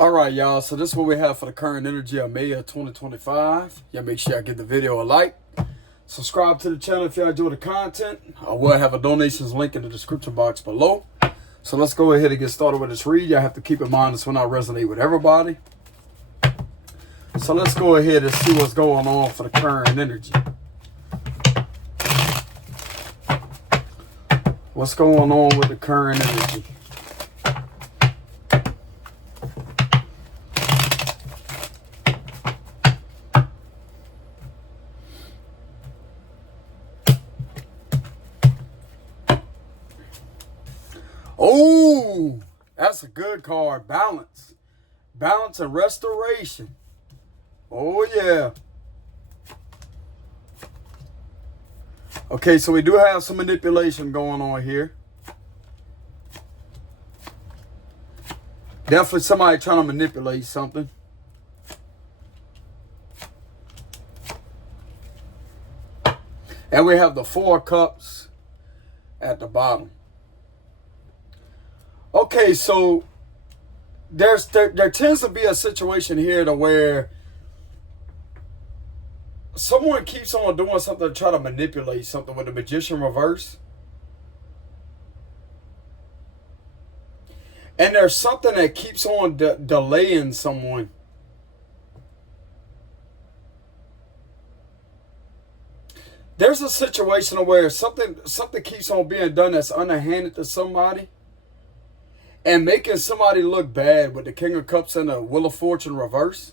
All right, y'all. So this is what we have for the current energy of May of 2025. Y'all make sure y'all give the video a like. Subscribe to the channel if y'all enjoy the content. I will have a donations link in the description box below. So let's go ahead and get started with this read. Y'all have to keep in mind this will not resonate with everybody. So let's go ahead and see what's going on for the current energy. What's going on with the current energy? Oh, that's a good card. Balance. Balance and restoration. Oh, yeah. Okay, so we do have some manipulation going on here. Definitely somebody trying to manipulate something. And we have the 4 cups at the bottom. Okay, so there tends to be a situation here to where someone keeps on doing something to try to manipulate something with the magician reverse. And there's something that keeps on delaying someone. There's a situation where something keeps on being done that's underhanded to somebody and making somebody look bad with the King of Cups and the Wheel of Fortune reverse.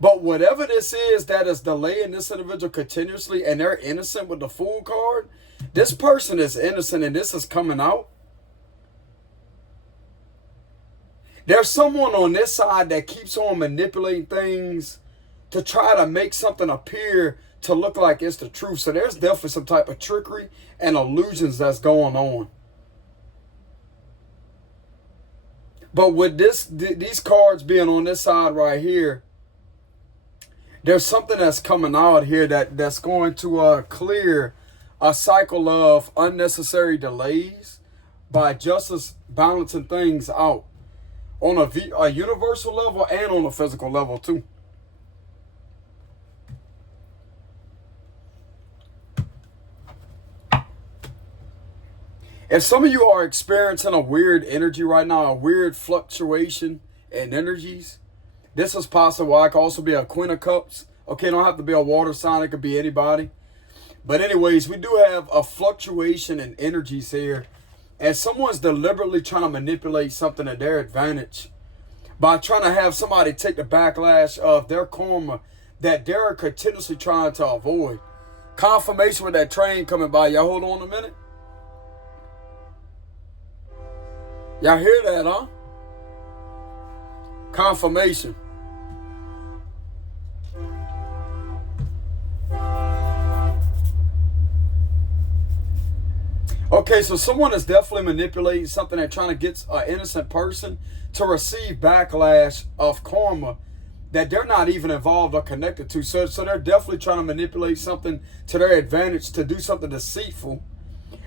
But whatever this is that is delaying this individual continuously and they're innocent with the Fool card, this person is innocent and this is coming out. There's someone on this side that keeps on manipulating things to try to make something appear to look like it's the truth. So there's definitely some type of trickery and illusions that's going on. But with these cards being on this side right here, there's something that's coming out here that's going to clear a cycle of unnecessary delays by justice balancing things out on a universal level and on a physical level too. If some of you are experiencing a weird energy right now, a weird fluctuation in energies, this is possible. I could also be a Queen of Cups. Okay, don't have to be a water sign. It could be anybody. But anyways, we do have a fluctuation in energies here. And someone's deliberately trying to manipulate something at their advantage by trying to have somebody take the backlash of their karma that they're continuously trying to avoid. Confirmation with that train coming by. Y'all hold on a minute. Y'all hear that, huh? Confirmation. Okay, so someone is definitely manipulating something and trying to get an innocent person to receive backlash of karma that they're not even involved or connected to. So they're definitely trying to manipulate something to their advantage to do something deceitful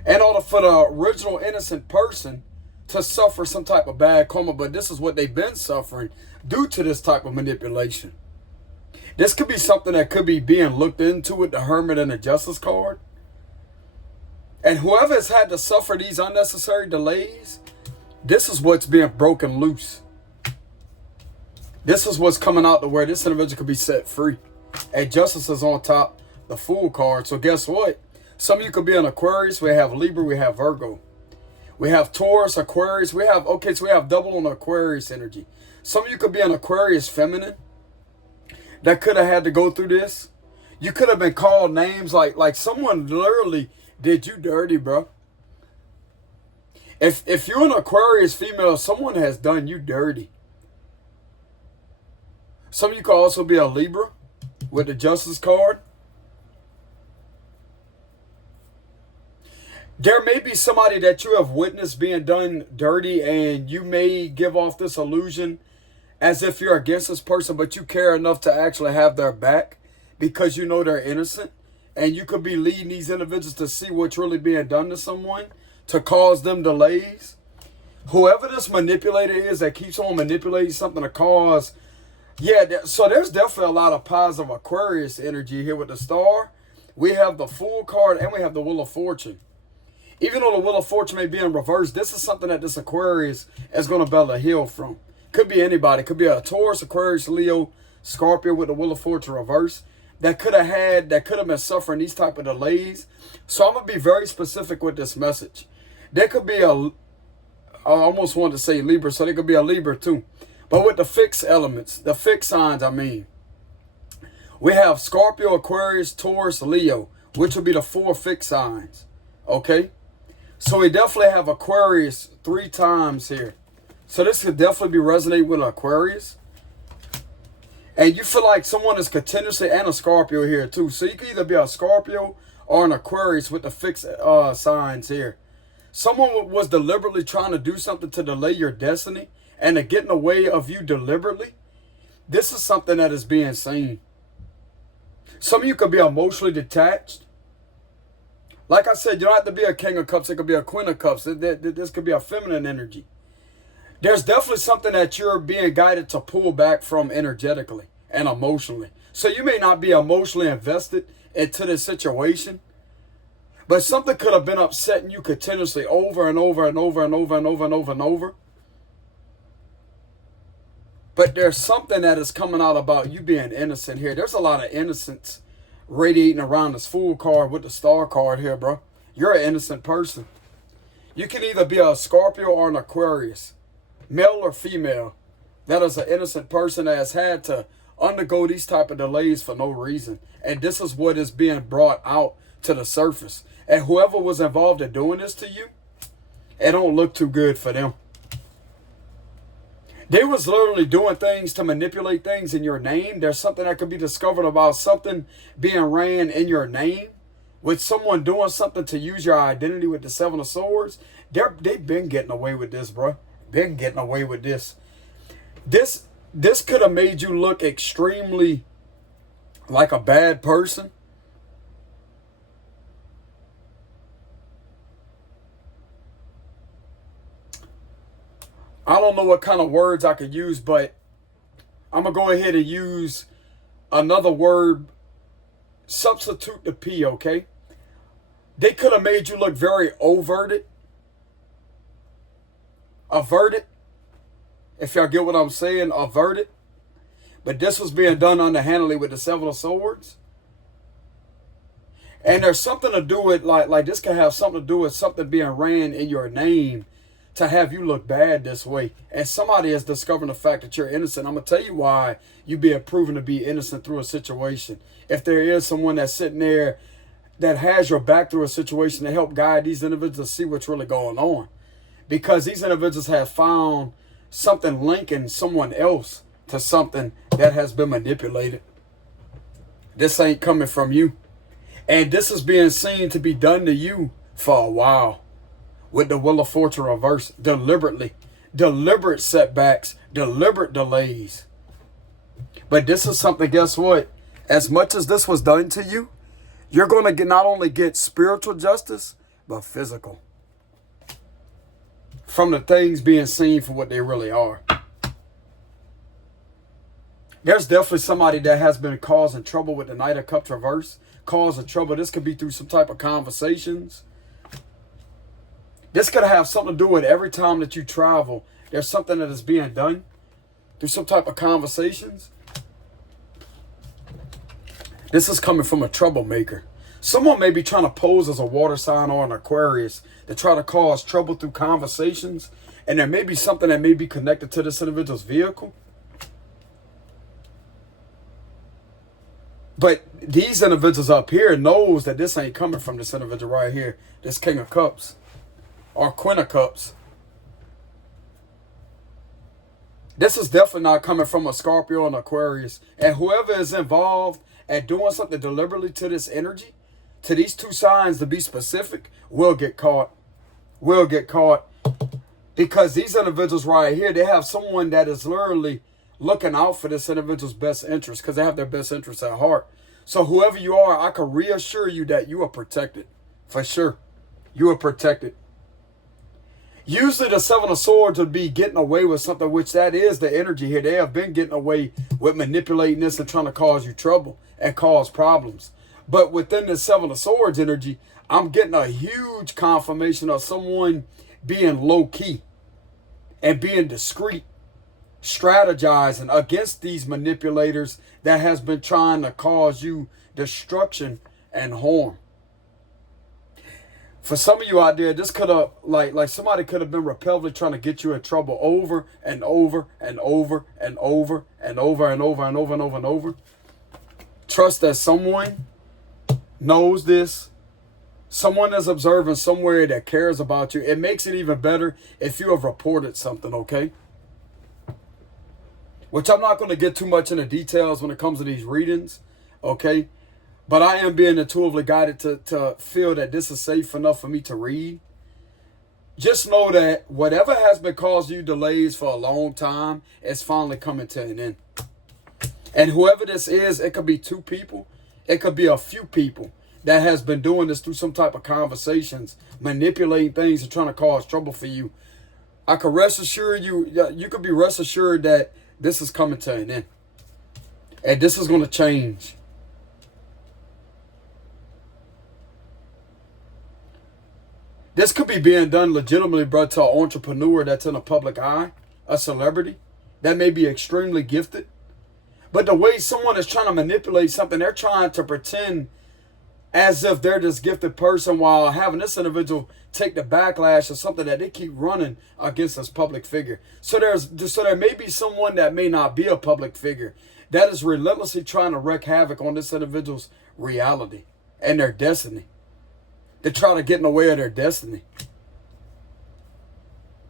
in order for the original innocent person to suffer some type of bad karma. But this is what they've been suffering due to this type of manipulation. This could be something that could be being looked into with the Hermit and the Justice card. And whoever has had to suffer these unnecessary delays, this is what's being broken loose. This is what's coming out to where this individual could be set free. And Justice is on top, the Fool card. So guess what? Some of you could be an Aquarius. We have Libra. We have Virgo. We have Taurus, Aquarius. We have double on Aquarius energy. Some of you could be an Aquarius feminine that could have had to go through this. You could have been called names like someone literally did you dirty, bro. If you're an Aquarius female, someone has done you dirty. Some of you could also be a Libra with the Justice card. There may be somebody that you have witnessed being done dirty, and you may give off this illusion as if you're against this person, but you care enough to actually have their back because you know they're innocent. And you could be leading these individuals to see what's really being done to someone to cause them delays. Whoever this manipulator is that keeps on manipulating something to cause, yeah, so there's definitely a lot of positive Aquarius energy here with the star. We have the Fool card and we have the Wheel of Fortune. Even though the Wheel of Fortune may be in reverse, this is something that this Aquarius is going to be able to heal from. Could be anybody. Could be a Taurus, Aquarius, Leo, Scorpio with the Wheel of Fortune reverse. That could have been suffering these type of delays. So I'm going to be very specific with this message. There could be I almost wanted to say Libra, so there could be a Libra too. But with the fixed elements, the fixed signs, we have Scorpio, Aquarius, Taurus, Leo, which will be the 4 fixed signs. Okay? So we definitely have Aquarius 3 times here. So this could definitely be resonating with Aquarius. And you feel like someone is continuously, and a Scorpio here too. So you could either be a Scorpio or an Aquarius with the fixed signs here. Someone was deliberately trying to do something to delay your destiny and to get in the way of you deliberately. This is something that is being seen. Some of you could be emotionally detached. Like I said, you don't have to be a King of Cups. It could be a Queen of Cups. This could be a feminine energy. There's definitely something that you're being guided to pull back from energetically and emotionally. So you may not be emotionally invested into this situation, but something could have been upsetting you continuously over and over and over and over and over and over and over. But there's something that is coming out about you being innocent here. There's a lot of innocence radiating around this Fool card with the Star card here, bro. You're an innocent person. You can either be a Scorpio or an Aquarius, male or female. That is an innocent person that has had to undergo these type of delays for no reason. And this is what is being brought out to the surface. And whoever was involved in doing this to you, it don't look too good for them. They was literally doing things to manipulate things in your name. There's something that could be discovered about something being ran in your name. With someone doing something to use your identity with the 7 of Swords. They've been getting away with this, bro. Been getting away with this. This could have made you look extremely like a bad person. I don't know what kind of words I could use, but I'm going to go ahead and use another word. Substitute the P, okay? They could have made you look very averted. If y'all get what I'm saying, averted. But this was being done underhandedly with the 7 of Swords. And there's something to do with, like this can have something to do with something being ran in your name to have you look bad this way. And somebody has discovered the fact that you're innocent. I'm going to tell you why you being proven to be innocent through a situation. If there is someone that's sitting there that has your back through a situation to help guide these individuals to see what's really going on. Because these individuals have found something linking someone else to something that has been manipulated. This ain't coming from you. And this is being seen to be done to you for a while. With the Wheel of Fortune reverse, deliberately. Deliberate setbacks, deliberate delays. But this is something, guess what? As much as this was done to you, you're going to not only get spiritual justice, but physical. From the things being seen for what they really are. There's definitely somebody that has been causing trouble with the Knight of Cups reverse. Causing trouble. This could be through some type of conversations. This could have something to do with every time that you travel, there's something that is being done through some type of conversations. This is coming from a troublemaker. Someone may be trying to pose as a water sign or an Aquarius to try to cause trouble through conversations. And there may be something that may be connected to this individual's vehicle. But these individuals up here knows that this ain't coming from this individual right here. This King of Cups. Or Queen of Cups. This is definitely not coming from a Scorpio and Aquarius. And whoever is involved at doing something deliberately to this energy, to these 2 signs to be specific, will get caught. Will get caught. Because these individuals right here, they have someone that is literally looking out for this individual's best interest. Because they have their best interest at heart. So whoever you are, I can reassure you that you are protected. For sure. You are protected. Usually the Seven of Swords would be getting away with something, which that is the energy here. They have been getting away with manipulating this and trying to cause you trouble and cause problems. But within the Seven of Swords energy, I'm getting a huge confirmation of someone being low-key and being discreet, strategizing against these manipulators that has been trying to cause you destruction and harm. For some of you out there, this could have, like somebody could have been repetitively trying to get you in trouble over and over and over and over and over and over and over and over and over. Trust that someone knows this. Someone is observing somewhere that cares about you. It makes it even better if you have reported something, okay? Which I'm not going to get too much into details when it comes to these readings, okay? But I am being intuitively guided to feel that this is safe enough for me to read. Just know that whatever has been causing you delays for a long time is finally coming to an end. And whoever this is, it could be 2 people. It could be a few people that has been doing this through some type of conversations, manipulating things and trying to cause trouble for you. I could rest assured you could be rest assured that this is coming to an end. And this is going to change. This could be being done legitimately, bro, to an entrepreneur that's in the public eye, a celebrity that may be extremely gifted. But the way someone is trying to manipulate something, they're trying to pretend as if they're this gifted person while having this individual take the backlash of something that they keep running against this public figure. So there may be someone that may not be a public figure that is relentlessly trying to wreak havoc on this individual's reality and their destiny. They try to get in the way of their destiny.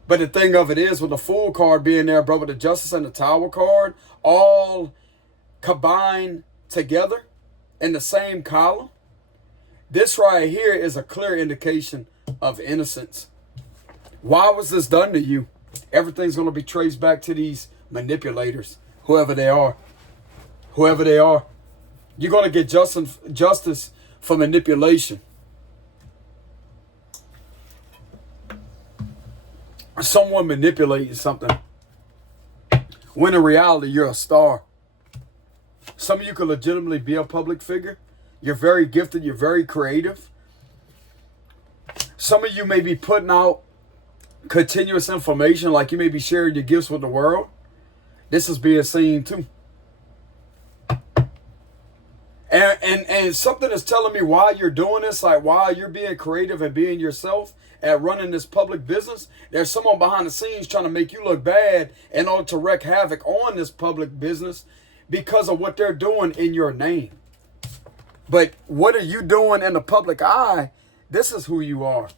But the thing of it is, with the Fool card being there, bro, with the Justice and the Tower card, all combined together in the same column, this right here is a clear indication of innocence. Why was this done to you? Everything's going to be traced back to these manipulators, whoever they are. Whoever they are. You're going to get justice for manipulation. Someone manipulating something when in reality you're a star. Some of you could legitimately be a public figure. You're very gifted. You're very creative. Some of you may be putting out continuous information, like you may be sharing your gifts with the world. This is being seen too. And something is telling me why you're doing this, like why you're being creative and being yourself at running this public business. There's someone behind the scenes trying to make you look bad in order to wreak havoc on this public business because of what they're doing in your name. But what are you doing in the public eye? This is who you are.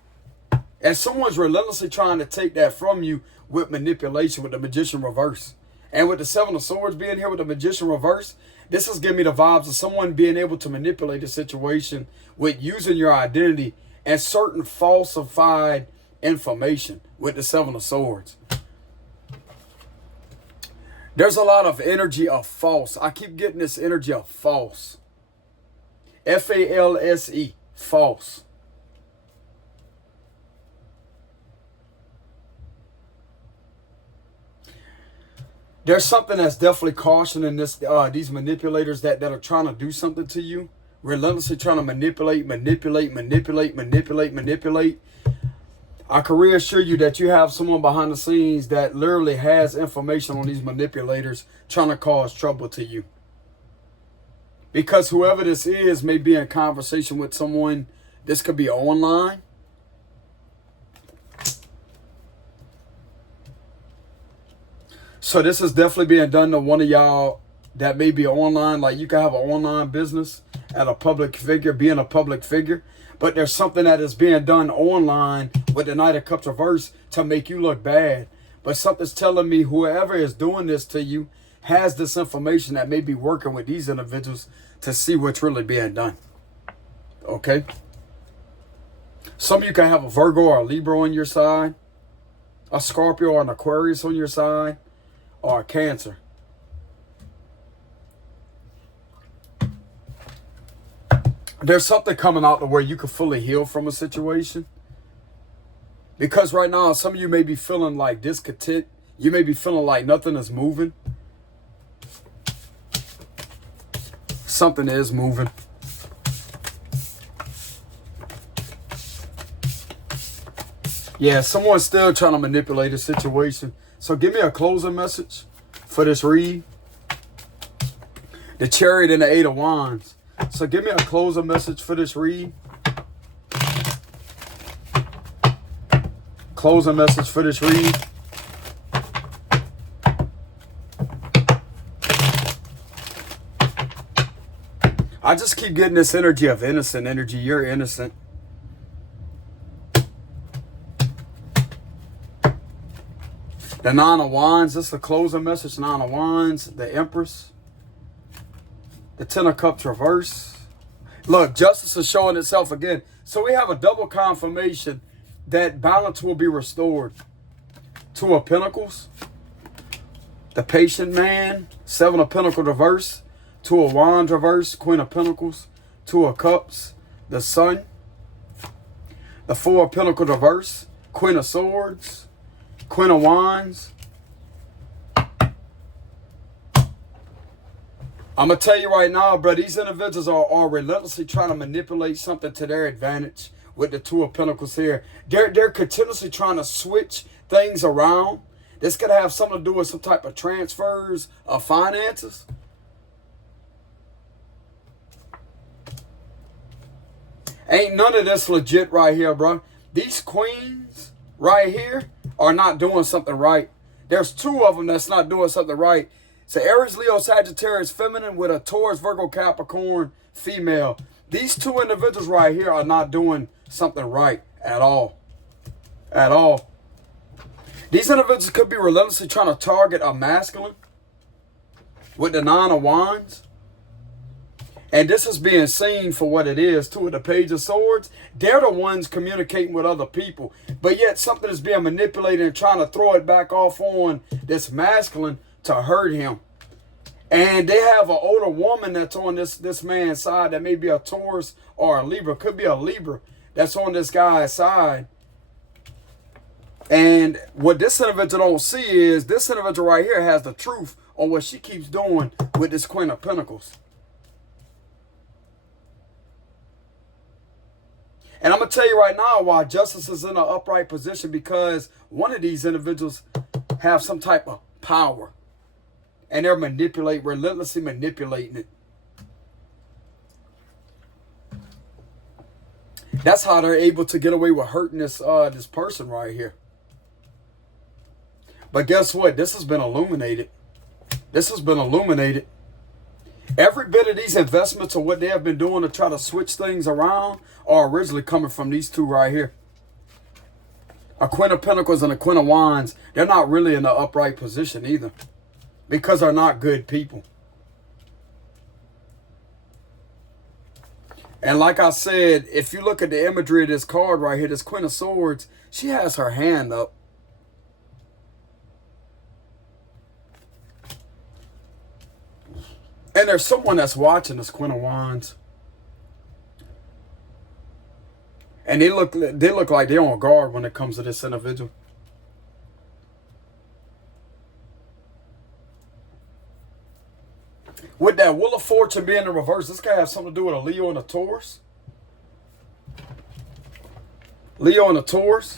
And someone's relentlessly trying to take that from you with manipulation, with the Magician reverse. And with the Seven of Swords being here with the Magician reverse, this is giving me the vibes of someone being able to manipulate the situation with using your identity and certain falsified information with the Seven of Swords. There's a lot of energy of false. I keep getting this energy of false. F-A-L-S-E, false. There's something that's definitely cautioning these manipulators that are trying to do something to you, relentlessly trying to manipulate. I can reassure you that you have someone behind the scenes that literally has information on these manipulators trying to cause trouble to you. Because whoever this is may be in conversation with someone. This could be online. So this is definitely being done to one of y'all that may be online. Like you can have an online business at a public figure, being a public figure. But there's something that is being done online with the Knight of Cups reverse to make you look bad. But something's telling me whoever is doing this to you has this information that may be working with these individuals to see what's really being done. Okay? Some of you can have a Virgo or a Libra on your side, a Scorpio or an Aquarius on your side, or a Cancer. There's something coming out to where you can fully heal from a situation. Because right now, some of you may be feeling like discontent. You may be feeling like nothing is moving. Something is moving. Yeah, someone's still trying to manipulate the situation. So give me a closing message for this read. The Chariot and the Eight of Wands. So give me a closing message for this read. Closing message for this read. I just keep getting this energy of innocent energy. You're innocent. The Nine of Wands, this is a closing message. Nine of Wands, the Empress. The Ten of Cups reverse. Look, justice is showing itself again. So we have a double confirmation that balance will be restored. Two of Pentacles. The Patient Man. Seven of Pentacles reverse. Two of Wands reverse. Queen of Pentacles. Two of Cups. The Sun. The Four of Pentacles reverse. Queen of Swords. Queen of Wands. I'm going to tell you right now, bro, these individuals are relentlessly trying to manipulate something to their advantage with the Two of Pentacles here. They're continuously trying to switch things around. This could have something to do with some type of transfers of finances. Ain't none of this legit right here, bro. These queens right here are not doing something right. There's two of them that's not doing something right. So Aries, Leo, Sagittarius, feminine with a Taurus, Virgo, Capricorn, female. These two individuals right here are not doing something right at all. At all. These individuals could be relentlessly trying to target a masculine with the Nine of Wands. And this is being seen for what it is. Two of the Page of Swords. They're the ones communicating with other people. But yet something is being manipulated and trying to throw it back off on this masculine to hurt him. And they have an older woman that's on this man's side that may be a Taurus or a Libra. Could be a Libra that's on this guy's side. And what this individual don't see is this individual right here has the truth on what she keeps doing with this Queen of Pentacles. And I'm going to tell you right now why justice is in an upright position, because one of these individuals have some type of power. And they're relentlessly manipulating it. That's how they're able to get away with hurting this person right here. But guess what? This has been illuminated. This has been illuminated. Every bit of these investments or what they have been doing to try to switch things around are originally coming from these two right here. A Queen of Pentacles and a Queen of Wands, they're not really in an upright position either, because they're not good people. And like I said, if you look at the imagery of this card right here, this Queen of Swords, she has her hand up. And there's someone that's watching this Queen of Wands. And they look like they're on guard when it comes to this individual. With that Wheel of Fortune being in reverse, this guy has something to do with a Leo and a Taurus. Leo and a Taurus.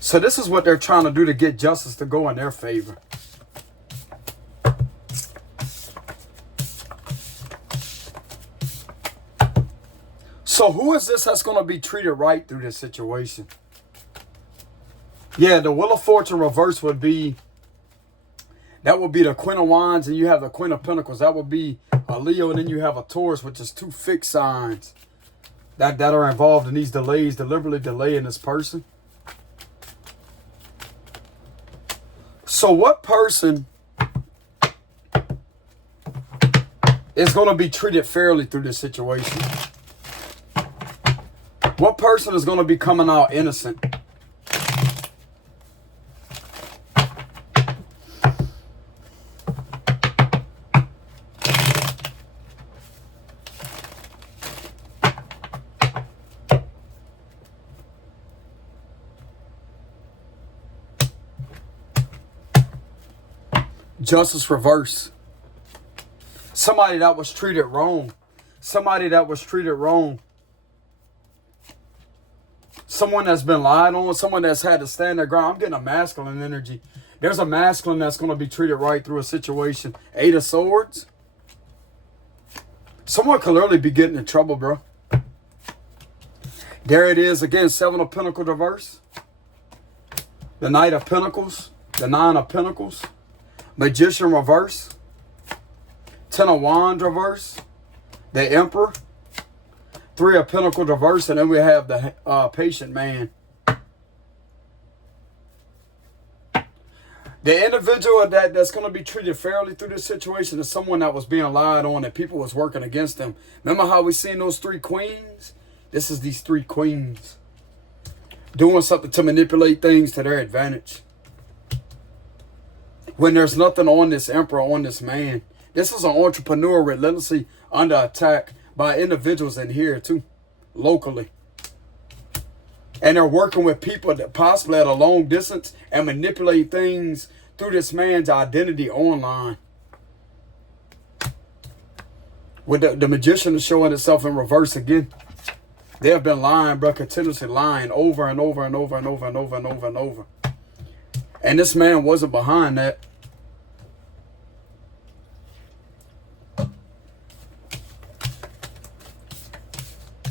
So this is what they're trying to do to get justice to go in their favor. So who is this that's going to be treated right through this situation? Yeah, the Wheel of Fortune reverse would be, that would be the Queen of Wands, and you have the Queen of Pentacles. That would be a Leo, and then you have a Taurus, which is two fixed signs that are involved in these delays, deliberately delaying this person. So what person is going to be treated fairly through this situation? What person is going to be coming out innocent? Justice reverse. Somebody that was treated wrong. Somebody that was treated wrong. Someone that's been lied on. Someone that's had to stand their ground. I'm getting a masculine energy. There's a masculine that's going to be treated right through a situation. 8 of Swords. Someone could literally be getting in trouble, bro. There it is again. 7 of Pentacles reverse. The Knight of Pentacles. The 9 of Pentacles. Magician reverse. 10 of Wands reverse. The Emperor. 3 of Pentacles reverse. And then we have the Patient Man. The individual that's going to be treated fairly through this situation is someone that was being lied on and people was working against them. Remember how we seen those 3 queens? This is these 3 queens doing something to manipulate things to their advantage. When there's nothing on this emperor, on this man. This is an entrepreneur relentlessly under attack by individuals in here too, locally. And they're working with people that possibly at a long distance and manipulate things through this man's identity online. With the magician is showing itself in reverse again. They have been lying, bro, continuously lying over and over and over and over and over and over and over. And this man wasn't behind that.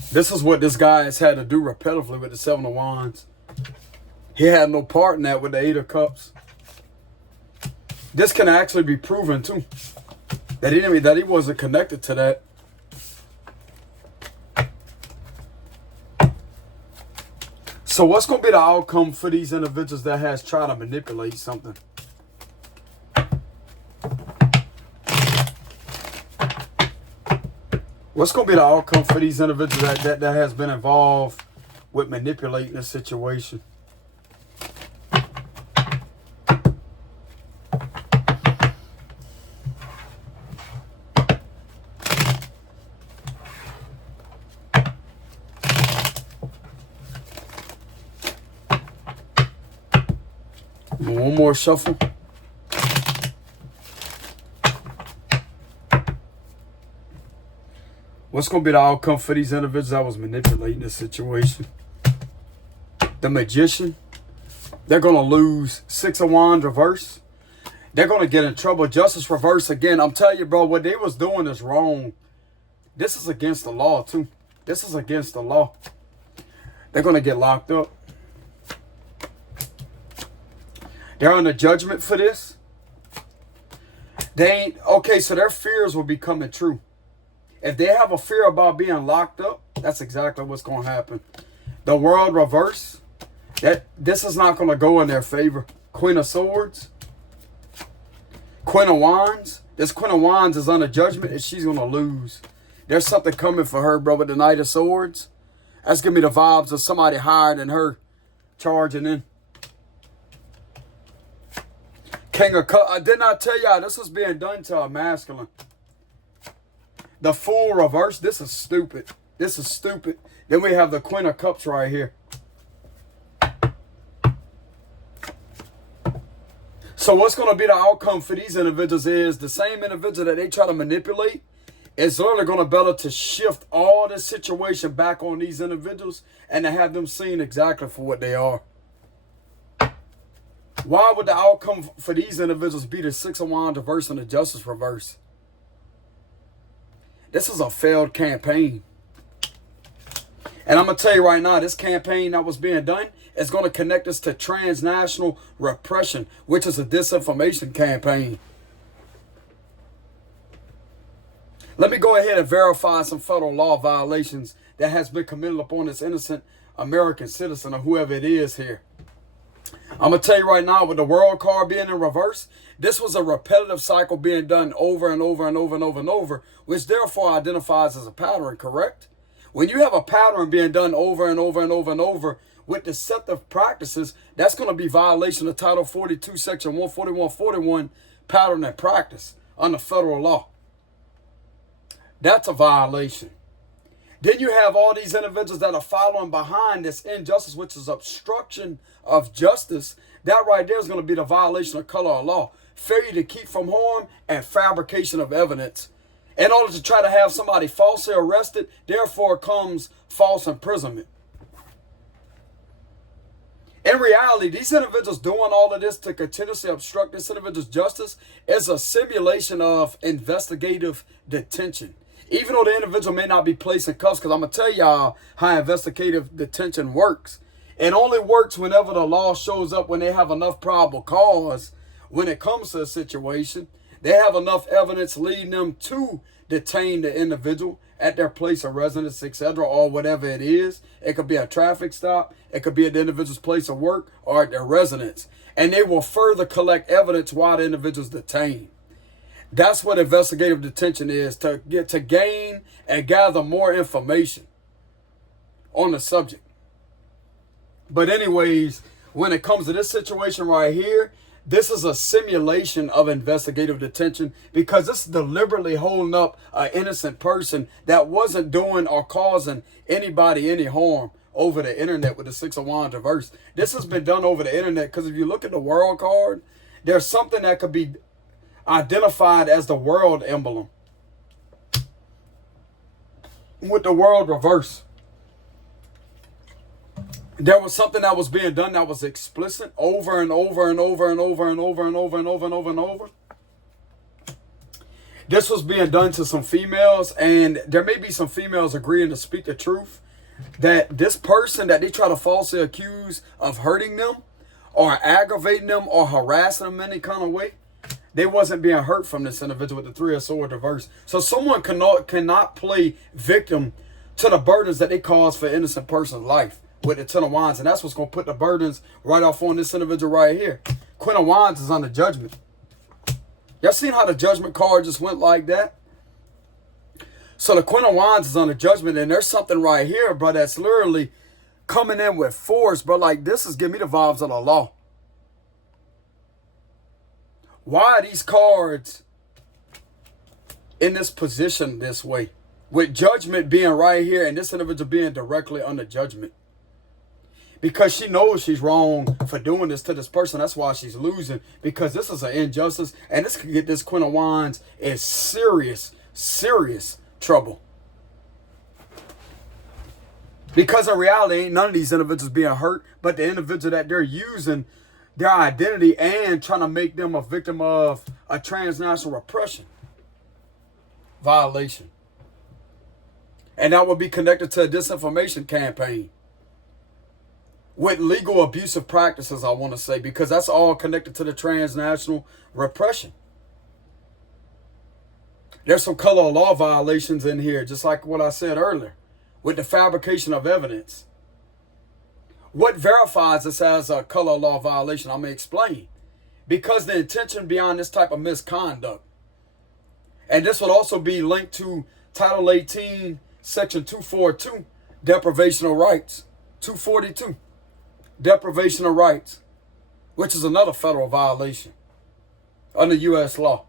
This is what this guy has had to do repetitively with the 7 of Wands. He had no part in that with the 8 of Cups. This can actually be proven too. That he wasn't connected to that. So what's going to be the outcome for these individuals that has tried to manipulate something? What's going to be the outcome for these individuals that has been involved with manipulating the situation? One more shuffle. What's going to be the outcome for these individuals that was manipulating the situation? The Magician. They're going to lose. 6 of Wands reverse. They're going to get in trouble. Justice reverse again. I'm telling you, bro, what they was doing is wrong. This is against the law, too. This is against the law. They're going to get locked up. They're under judgment for this. They ain't, okay, so their fears will be coming true. If they have a fear about being locked up, that's exactly what's going to happen. The World reverse, this is not going to go in their favor. Queen of Swords. Queen of Wands. This Queen of Wands is under judgment and she's going to lose. There's something coming for her, bro, with the Knight of Swords. That's giving me the vibes of somebody higher than her charging in. King of Cups. I did not tell y'all this was being done to a masculine. The Fool reverse. This is stupid. This is stupid. Then we have the Queen of Cups right here. So what's going to be the outcome for these individuals is the same individual that they try to manipulate is literally going to be able to shift all this situation back on these individuals and to have them seen exactly for what they are. Why would the outcome for these individuals be the 6 of Wands reverse and the Justice reverse? This is a failed campaign. And I'm going to tell you right now, this campaign that was being done is going to connect us to transnational repression, which is a disinformation campaign. Let me go ahead and verify some federal law violations that has been committed upon this innocent American citizen or whoever it is here. I'm going to tell you right now, with the World card being in reverse, this was a repetitive cycle being done over and over and over and over and over, which therefore identifies as a pattern, correct? When you have a pattern being done over and over and over and over with deceptive practices, that's going to be violation of Title 42, Section 141.41, pattern and practice under federal law. That's a violation. Then you have all these individuals that are following behind this injustice, which is obstruction of justice. That right there is going to be the violation of color of law. failure to keep from harm, and fabrication of evidence. In order to try to have somebody falsely arrested, therefore comes false imprisonment. In reality, these individuals doing all of this to continuously obstruct this individual's justice is a simulation of investigative detention. Even though the individual may not be placed in cuffs, because I'm going to tell y'all how investigative detention works. It only works whenever the law shows up, when they have enough probable cause. When it comes to a situation, they have enough evidence leading them to detain the individual at their place of residence, etc., or whatever it is. It could be a traffic stop. It could be at the individual's place of work or at their residence. And they will further collect evidence while the individual's detained. That's what investigative detention is, to gain and gather more information on the subject. But anyways, when it comes to this situation right here, this is a simulation of investigative detention, because it's deliberately holding up an innocent person that wasn't doing or causing anybody any harm over the internet with the Six of Wands reverse. This has been done over the internet, because if you look at the world card, there's something that could be identified as the world emblem with the world reverse. There was something that was being done that was explicit over and over and over and over and over and over and over and over and over. This was being done to some females, and there may be some females agreeing to speak the truth that this person that they try to falsely accuse of hurting them or aggravating them or harassing them in any kind of way, they wasn't being hurt from this individual with the Three of Swords reverse. So someone cannot play victim to the burdens that they cause for an innocent person's life with the Ten of Wands. And that's what's going to put the burdens right off on this individual right here. Queen of Wands is under judgment. Y'all seen how the judgment card just went like that? So the Queen of Wands is under judgment, and there's something right here, bro, that's literally coming in with force, bro. Like, this is giving me the vibes of the law. Why are these cards in this position this way? With judgment being right here and this individual being directly under judgment. Because she knows she's wrong for doing this to this person. That's why she's losing. Because this is an injustice. And this could get this Queen of Wands in serious, serious trouble. Because in reality, ain't none of these individuals being hurt, but the individual that they're using their identity and trying to make them a victim of a transnational repression violation. And that would be connected to a disinformation campaign with legal abusive practices, I want to say, because that's all connected to the transnational repression. There's some color of law violations in here, just like what I said earlier, with the fabrication of evidence. What verifies this as a color of law violation? I'm going to explain. Because the intention beyond this type of misconduct. And this would also be linked to Title 18, Section 242, deprivation of rights. 242, deprivation of rights, which is another federal violation under U.S. law.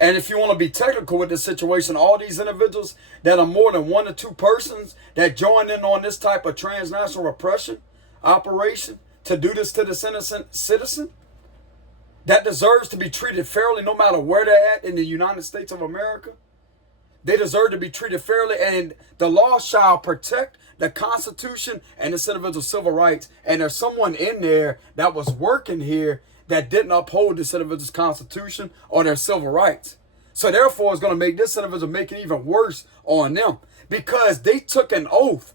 And if you want to be technical with this situation, all these individuals that are more than 1 or 2 persons that join in on this type of transnational repression operation to do this to this innocent citizen that deserves to be treated fairly no matter where they're at in the United States of America. They deserve to be treated fairly, and the law shall protect the Constitution and this individual's civil rights. And there's someone in there that was working here that didn't uphold this individual's Constitution or their civil rights. So therefore, it's going to make this individual make it even worse on them, because they took an oath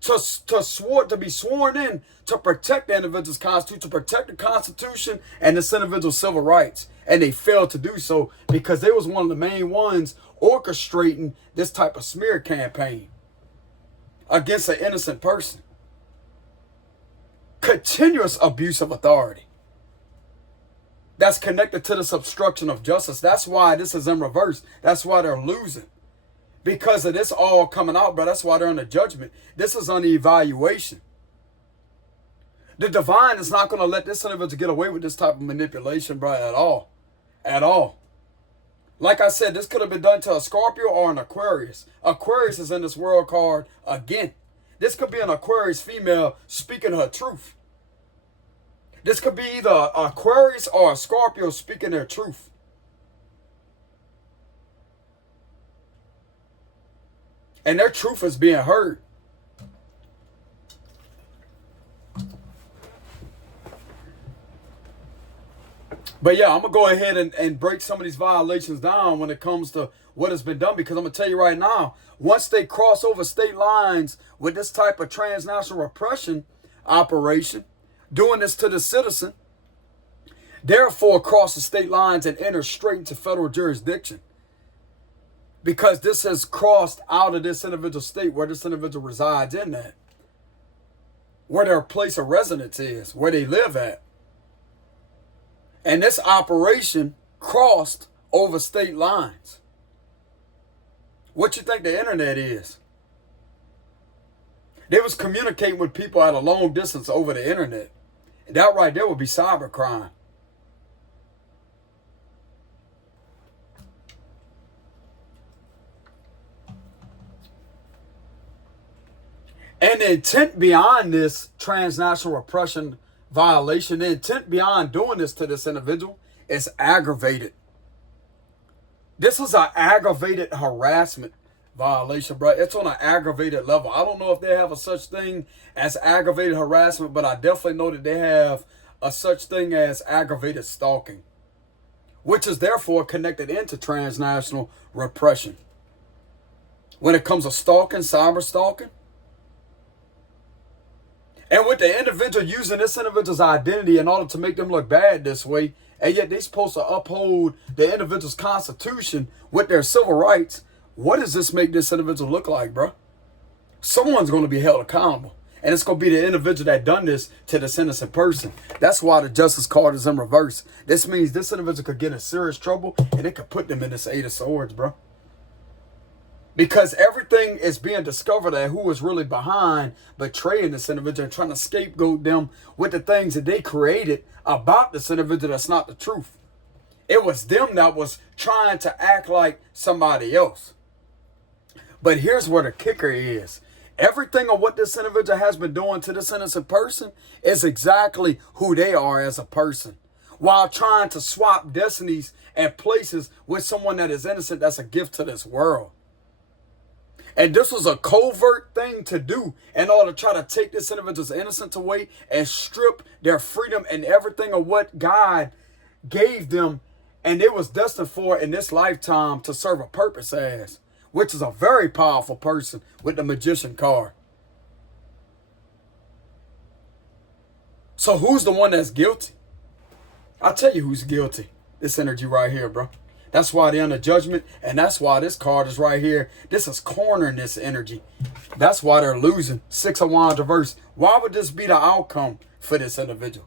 to be sworn in to protect the individual's Constitution, to protect the Constitution and this individual's civil rights. And they failed to do so because they was one of the main ones orchestrating this type of smear campaign against an innocent person. Continuous abuse of authority. That's connected to this obstruction of justice. That's why this is in reverse. That's why they're losing. Because of this all coming out, bro. That's why they're under judgment. This is on the evaluation. The divine is not going to let this individual get away with this type of manipulation, bro, at all. At all. Like I said, this could have been done to a Scorpio or an Aquarius. Aquarius is in this world card again. This could be an Aquarius female speaking her truth. This could be either Aquarius or a Scorpio speaking their truth. And their truth is being heard. But yeah, I'm going to go ahead and break some of these violations down when it comes to what has been done. Because I'm going to tell you right now, once they cross over state lines with this type of transnational repression operation, doing this to the citizen, therefore cross the state lines and enter straight into federal jurisdiction. Because this has crossed out of this individual state where this individual resides in that. Where their place of residence is, where they live at. And this operation crossed over state lines. What you think the internet is? They was communicating with people at a long distance over the internet. That right there would be cybercrime. And the intent beyond this transnational repression violation, the intent beyond doing this to this individual is aggravated. This is an aggravated harassment violation, bro. It's on an aggravated level. I don't know if they have a such thing as aggravated harassment, but I definitely know that they have a such thing as aggravated stalking, which is therefore connected into transnational repression. When it comes to stalking, cyber stalking, and with the individual using this individual's identity in order to make them look bad this way, and yet they're supposed to uphold the individual's constitution with their civil rights, what does this make this individual look like, bro? Someone's going to be held accountable. And it's going to be the individual that done this to this innocent person. That's why the justice card is in reverse. This means this individual could get in serious trouble, and it could put them in this 8 of swords, bro. Because everything is being discovered at who is really behind betraying this individual and trying to scapegoat them with the things that they created about this individual that's not the truth. It was them that was trying to act like somebody else. But here's where the kicker is. Everything of what this individual has been doing to this innocent person is exactly who they are as a person. While trying to swap destinies and places with someone that is innocent, that's a gift to this world. And this was a covert thing to do in order to try to take this individual's innocence away and strip their freedom and everything of what God gave them and it was destined for in this lifetime to serve a purpose as, which is a very powerful person with the magician card. So who's the one that's guilty? I'll tell you who's guilty. This energy right here, bro. That's why they're under judgment, and that's why this card is right here. This is cornering this energy. That's why they're losing. 6 of Wands reverse. Why would this be the outcome for this individual?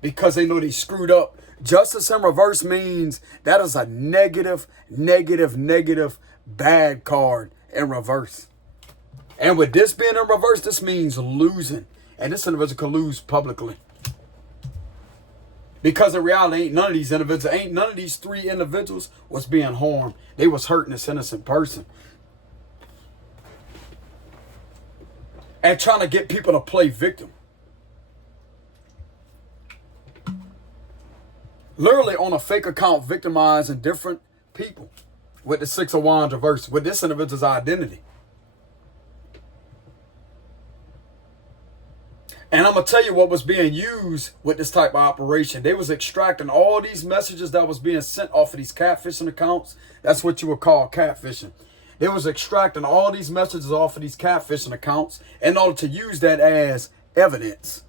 Because they know they screwed up. Justice in reverse means that is a negative, bad card in reverse. And with this being in reverse, this means losing. And this individual could lose publicly. Because in reality, none of these 3 individuals was being harmed. They was hurting this innocent person. And trying to get people to play victim. Literally on a fake account victimizing different people with the 6 of Wands reverse, with this individual's identity. And I'm going to tell you what was being used with this type of operation. They was extracting all these messages that was being sent off of these catfishing accounts. That's what you would call catfishing. They was extracting all these messages off of these catfishing accounts in order to use that as evidence.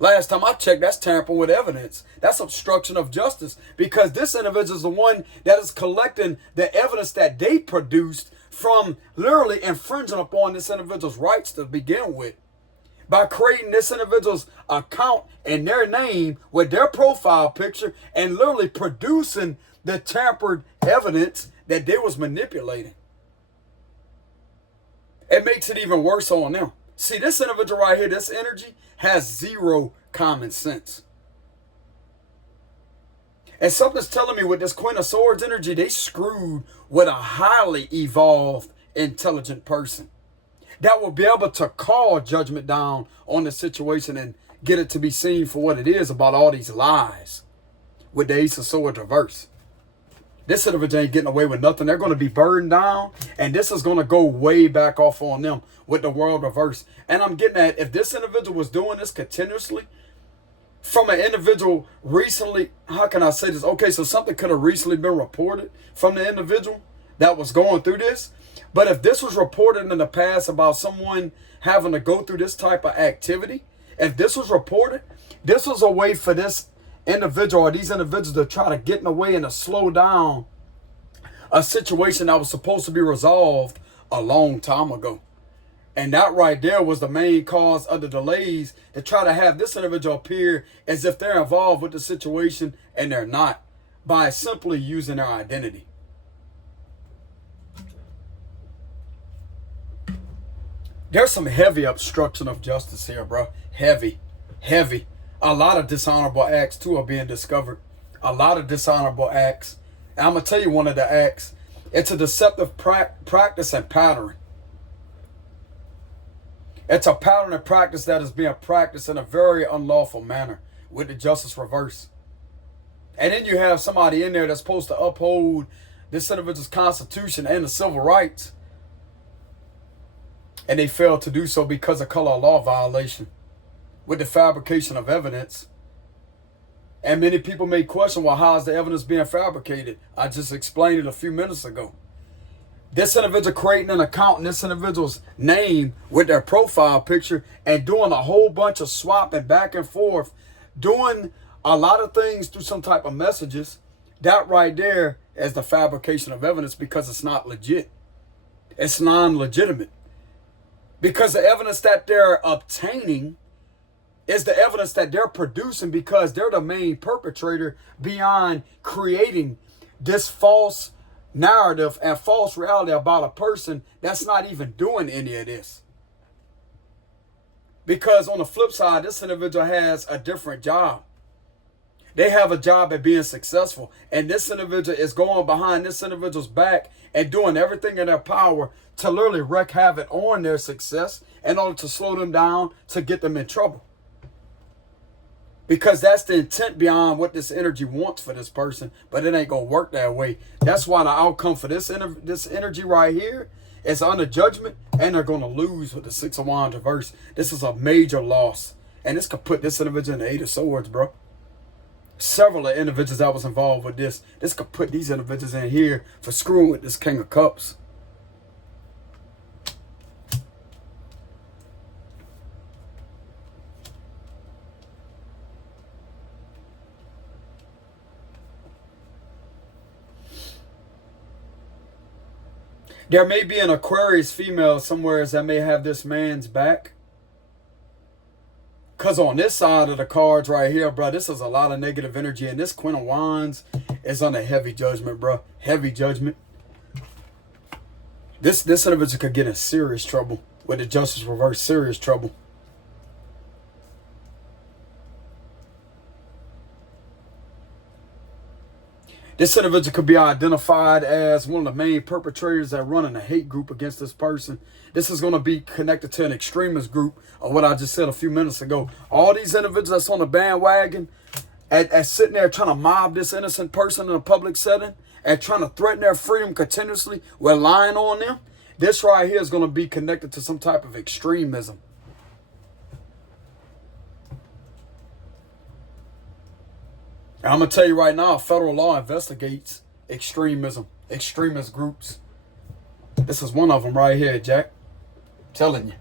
Last time I checked, that's tampering with evidence. That's obstruction of justice. Because this individual is the one that is collecting the evidence that they produced from literally infringing upon this individual's rights to begin with. By creating this individual's account in their name with their profile picture and literally producing the tampered evidence that they was manipulating. It makes it even worse on them. See, this individual right here, this energy, has 0 common sense. And something's telling me with this Queen of Swords energy, they screwed with a highly evolved, intelligent person that will be able to call judgment down on the situation and get it to be seen for what it is about all these lies with the Ace of Swords reverse. This individual ain't getting away with nothing. They're going to be burdened down, and this is going to go way back off on them with the world reverse. And I'm getting at, if this individual was doing this continuously from an individual recently, how can I say this? Okay, so something could have recently been reported from the individual that was going through this. But if this was reported in the past about someone having to go through this type of activity, if this was reported, this was a way for this individual or these individuals to try to get in the way and to slow down a situation that was supposed to be resolved a long time ago. And that right there was the main cause of the delays, to try to have this individual appear as if they're involved with the situation, and they're not, by simply using their identity. There's some heavy obstruction of justice here, bro. Heavy. A lot of dishonorable acts, too, are being discovered. A lot of dishonorable acts. And I'm going to tell you one of the acts. It's a deceptive practice and pattern. It's a pattern and practice that is being practiced in a very unlawful manner with the justice reverse. And then you have somebody in there that's supposed to uphold this individual's constitution and the civil rights. And they fail to do so because of color of law violation with the fabrication of evidence. And many people may question, well, how is the evidence being fabricated? I just explained it a few minutes ago. This individual creating an account in this individual's name with their profile picture and doing a whole bunch of swapping back and forth, doing a lot of things through some type of messages. That right there is the fabrication of evidence, because it's not legit. It's non-legitimate. Because the evidence that they're obtaining is the evidence that they're producing, because they're the main perpetrator beyond creating this false narrative and false reality about a person that's not even doing any of this. Because on the flip side, this individual has a different job. They have a job at being successful, and this individual is going behind this individual's back and doing everything in their power to literally wreak havoc on their success in order to slow them down, to get them in trouble. Because that's the intent beyond what this energy wants for this person, but it ain't going to work that way. That's why the outcome for this energy right here is under judgment, and they're going to lose with the Six of Wands reverse. This is a major loss, and this could put this individual in the Eight of Swords, bro. Several of individuals that was involved with this could put these individuals in here for screwing with this King of Cups. There may be an Aquarius female somewhere that may have this man's back. Because on this side of the cards right here, bro, this is a lot of negative energy. And this Queen of Wands is under heavy judgment, bro. Heavy judgment. This individual could get in serious trouble with the justice reverse. Serious trouble. This individual could be identified as one of the main perpetrators that running a hate group against this person. This is going to be connected to an extremist group of what I just said a few minutes ago. All these individuals that's on the bandwagon at sitting there trying to mob this innocent person in a public setting and trying to threaten their freedom continuously with lying on them. This right here is going to be connected to some type of extremism. I'm going to tell you right now, federal law investigates extremism, extremist groups. This is one of them right here, Jack. I'm telling you.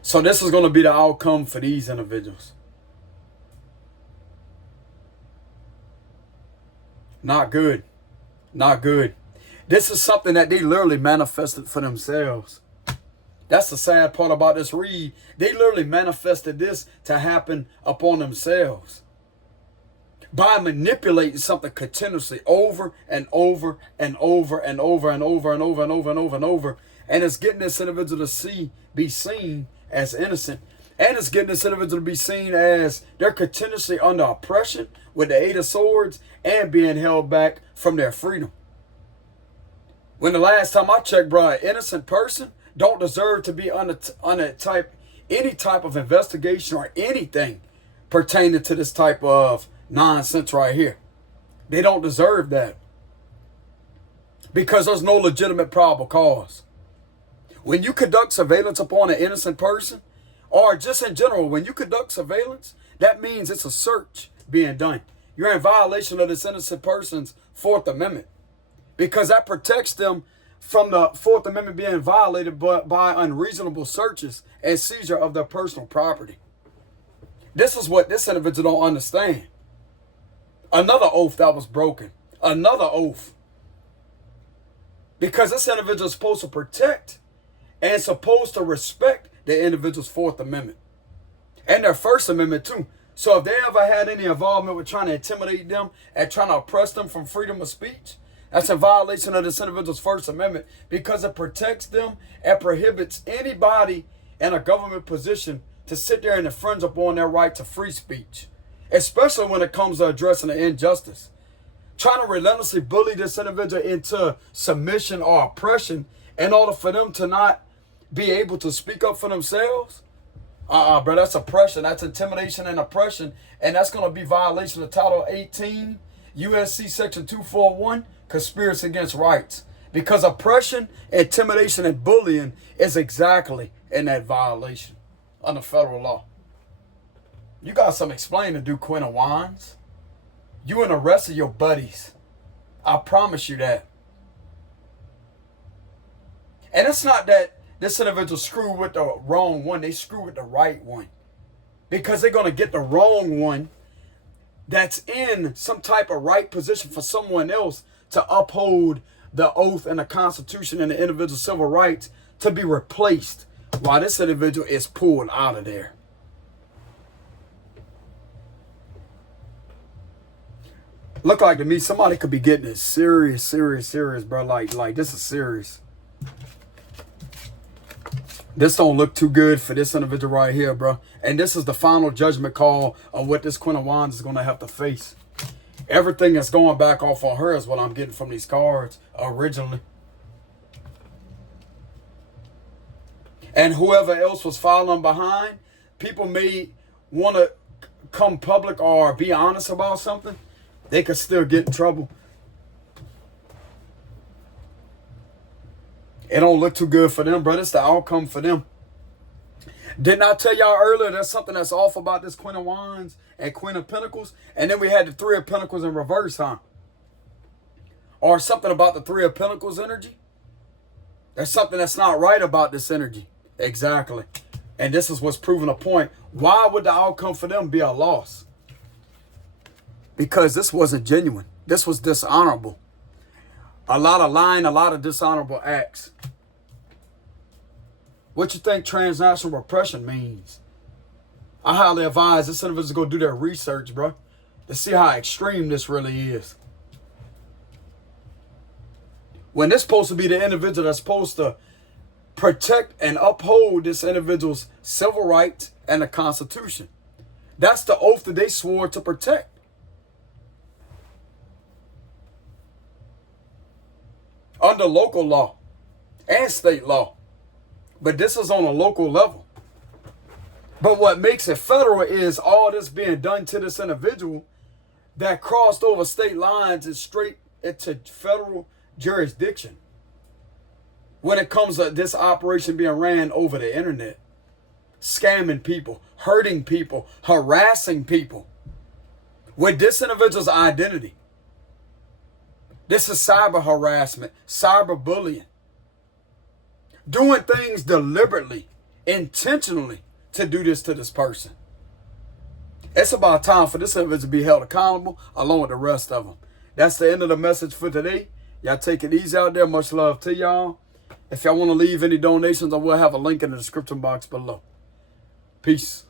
So this is going to be the outcome for these individuals. Not good. Not good. This is something that they literally manifested for themselves. That's the sad part about this read. They literally manifested this to happen upon themselves by manipulating something continuously over and over and over and over and over and over and over and over and over. And it's getting this individual to be seen as innocent. And it's getting this individual to be seen as they're continuously under oppression with the 8 of swords and being held back from their freedom. When the last time I checked, bro, an innocent person don't deserve to be under any type of investigation or anything pertaining to this type of nonsense right here. They don't deserve that. Because there's no legitimate probable cause. When you conduct surveillance upon an innocent person, or just in general, when you conduct surveillance, that means it's a search being done. You're in violation of this innocent person's Fourth Amendment. Because that protects them from the Fourth Amendment being violated by unreasonable searches and seizure of their personal property. This is what this individual don't understand. Another oath that was broken. Another oath. Because this individual is supposed to protect and supposed to respect the individual's Fourth Amendment. And their First Amendment too. So if they ever had any involvement with trying to intimidate them and trying to oppress them from freedom of speech, that's a violation of this individual's First Amendment, because it protects them and prohibits anybody in a government position to sit there and infringe upon their right to free speech, especially when it comes to addressing the injustice. Trying to relentlessly bully this individual into submission or oppression in order for them to not be able to speak up for themselves. Bro, that's oppression. That's intimidation and oppression. And that's going to be violation of Title 18, USC Section 241, conspiracy against rights. Because oppression, intimidation, and bullying is exactly in that violation under federal law. You got some explaining to do, Quinn Wines. You and the rest of your buddies. I promise you that. And it's not that this individual screwed with the wrong one. They screw with the right one. Because they're going to get the wrong one that's in some type of right position for someone else to uphold the oath and the Constitution and the individual's civil rights to be replaced while this individual is pulled out of there. Look like to me somebody could be getting it serious, bro. Like this is serious. This don't look too good for this individual right here, bro. And this is the final judgment call on what this Queen of Wands is going to have to face. Everything that's going back off on her is what I'm getting from these cards originally. And whoever else was following behind, people may want to come public or be honest about something. They could still get in trouble. It don't look too good for them, bro. It's the outcome for them. Didn't I tell y'all earlier there's something that's off about this Queen of Wands and Queen of Pentacles? And then we had the Three of Pentacles in reverse, huh? Or something about the Three of Pentacles energy? There's something that's not right about this energy. Exactly. And this is what's proving a point. Why would the outcome for them be a loss? Because this wasn't genuine. This was dishonorable. A lot of lying, a lot of dishonorable acts. What you think transnational repression means? I highly advise this individual to go do their research, bro, to see how extreme this really is. When this supposed to be the individual that's supposed to protect and uphold this individual's civil rights and the Constitution. That's the oath that they swore to protect. Under local law and state law. But this is on a local level. But what makes it federal is all this being done to this individual that crossed over state lines and straight into federal jurisdiction. When it comes to this operation being ran over the internet, scamming people, hurting people, harassing people with this individual's identity. This is cyber harassment, cyber bullying. Doing things deliberately, intentionally to do this to this person. It's about time for this individual to be held accountable along with the rest of them. That's the end of the message for today. Y'all take it easy out there. Much love to y'all. If y'all want to leave any donations, I will have a link in the description box below. Peace.